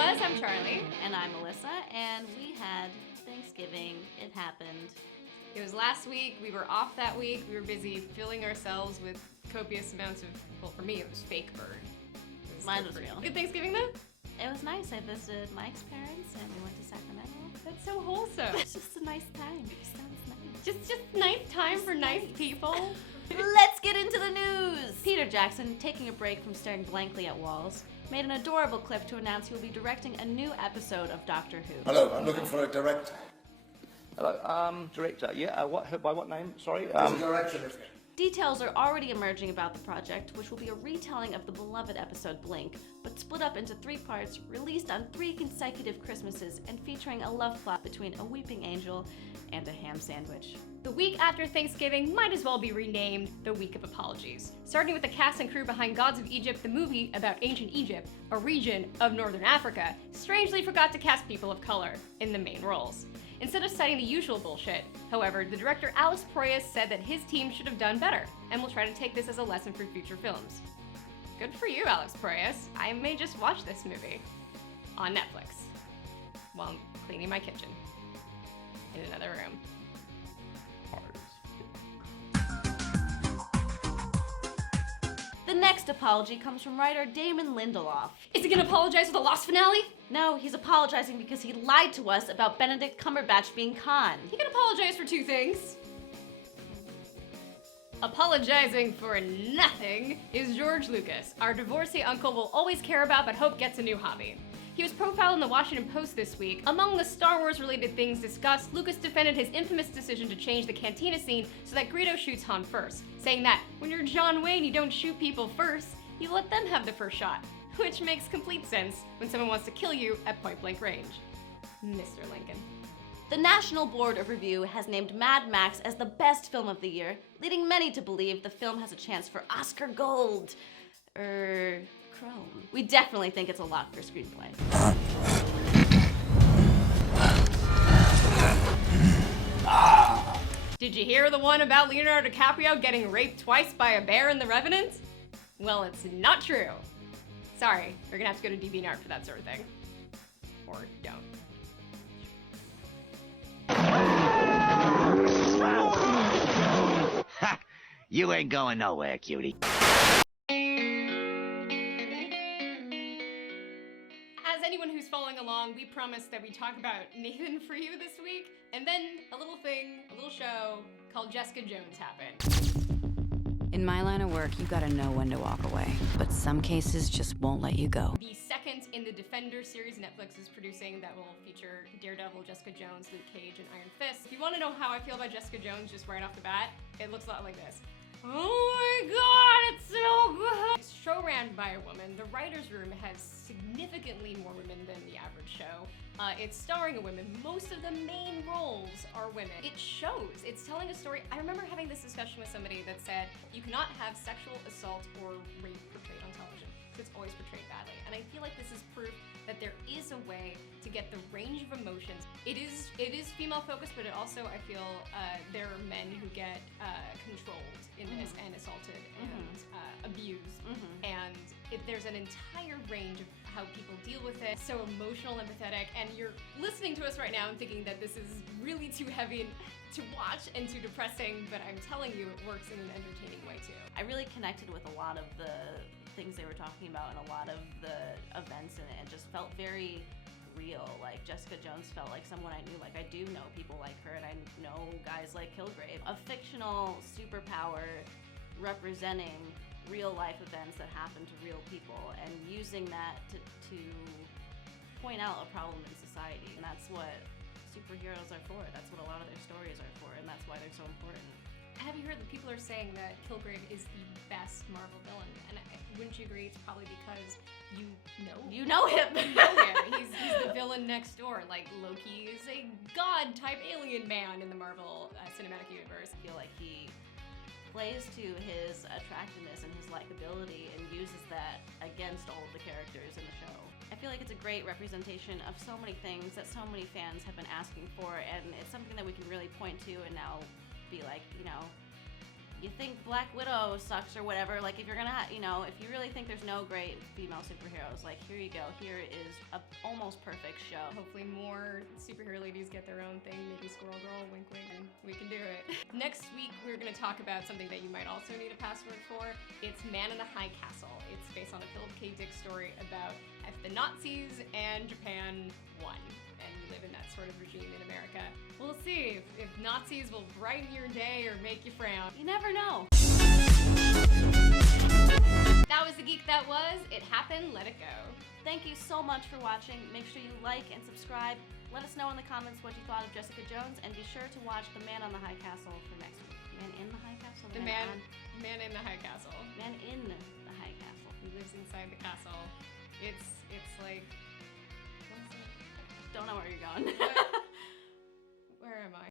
Was. I'm Charlie. And I'm Alyssa, and we had Thanksgiving. It happened. It was last week. We were off that week. We were busy filling ourselves with copious amounts of, well, for me, it was fake bird. Mine was real. Good Thanksgiving, though? It was nice. I visited Mike's parents, and we went to Sacramento. That's so wholesome. It's just a nice time. It just sounds nice. Just nice time for nice people. Let's get into the news! Peter Jackson, taking a break from staring blankly at walls, made an adorable clip to announce he will be directing a new episode of Doctor Who. Hello, I'm looking for a director. Hello, director. Yeah, by what name? Sorry. Direction. Details are already emerging about the project, which will be a retelling of the beloved episode Blink, but split up into 3 parts, released on 3 consecutive Christmases, and featuring a love plot between a weeping angel and a ham sandwich. The week after Thanksgiving might as well be renamed the Week of Apologies. Starting with the cast and crew behind Gods of Egypt, the movie about ancient Egypt, a region of northern Africa, strangely forgot to cast people of color in the main roles. Instead of citing the usual bullshit, however, the director Alex Proyas said that his team should have done better, and will try to take this as a lesson for future films. Good for you, Alex Proyas. I may just watch this movie on Netflix while I'm cleaning my kitchen in another room. The next apology comes from writer Damon Lindelof. Is he gonna apologize for the Lost finale? No, he's apologizing because he lied to us about Benedict Cumberbatch being Khan. He can apologize for 2 things. Apologizing for nothing is George Lucas. Our divorcee uncle will always care about, but hope gets a new hobby. He was profiled in the Washington Post this week. Among the Star Wars related things discussed, Lucas defended his infamous decision to change the cantina scene so that Greedo shoots Han first, saying that when you're John Wayne, you don't shoot people first, you let them have the first shot, which makes complete sense when someone wants to kill you at point-blank range. Mr. Lincoln. The National Board of Review has named Mad Max as the best film of the year, leading many to believe the film has a chance for Oscar Gold. Chrome. We definitely think it's a lock for screenplay. Did you hear the one about Leonardo DiCaprio getting raped twice by a bear in The Revenant? Well, it's not true. Sorry, you're gonna have to go to DeviantArt for that sort of thing. Or don't. Ha! You ain't going nowhere, cutie. As anyone who's following along, we promised that we talk about Nathan for you this week, and then a little show called Jessica Jones happened. In my line of work, you gotta know when to walk away, but some cases just won't let you go. The second in the Defender series Netflix is producing that will feature Daredevil, Jessica Jones, Luke Cage, and Iron Fist. If you want to know how I feel about Jessica Jones just right off the bat, it looks a lot like this. Oh my god, it's so good! It's show ran by a woman. The writer's room has significantly more women than the average show. It's starring a woman. Most of the main roles are women. It shows. It's telling a story. I remember having this discussion with somebody that said, you cannot have sexual assault or rape portrayed on television, because it's always portrayed badly. And I feel like this is proof that there is a way to get the range of emotions. It is female focused, but it also, I feel, there are men who get controlled in this and assaulted and abused. And there's an entire range of how people deal with it. So emotional, empathetic, and you're listening to us right now and thinking that this is really too heavy to watch and too depressing, but I'm telling you, it works in an entertaining way too. I really connected with a lot of the things they were talking about and a lot of the events in it. It just felt very real. Like Jessica Jones felt like someone I knew. Like I do know people like her, and I know guys like Kilgrave. A fictional superpower representing real life events that happen to real people and using that to point out a problem in society. And that's what superheroes are for. That's what a lot of their stories are for, and that's why they're so important. Have you heard that people are saying that Kilgrave is the best Marvel villain? And wouldn't you agree? It's probably because you know him. You know him. He's the villain next door. Like Loki is a god-type alien man in the Marvel Cinematic Universe. I feel like he plays to his attractiveness and his likability and uses that against all of the characters in the show. I feel like it's a great representation of so many things that so many fans have been asking for, and it's something that we can really point to and now be like, you know, you think Black Widow sucks or whatever, like if you're gonna, if you really think there's no great female superheroes, like here you go. Here is a almost perfect show. Hopefully more superhero ladies get their own thing. Maybe Squirrel Girl, wink wink, and we can do it. Next week, we're gonna talk about something that you might also need a password for. It's Man in the High Castle. It's based on a Philip K. Dick story about if the Nazis and Japan won. And we live in that sort of regime in America. We'll see if Nazis will brighten your day or make you frown. You never know. That was the Geek That Was. It happened, let it go. Thank you so much for watching. Make sure you like and subscribe. Let us know in the comments what you thought of Jessica Jones, and be sure to watch The Man on the High Castle for next week. Man in the High Castle? The man in the High Castle. Man in the High Castle. He lives inside the castle. It's like, what's it? Don't know where you're going. Where am I?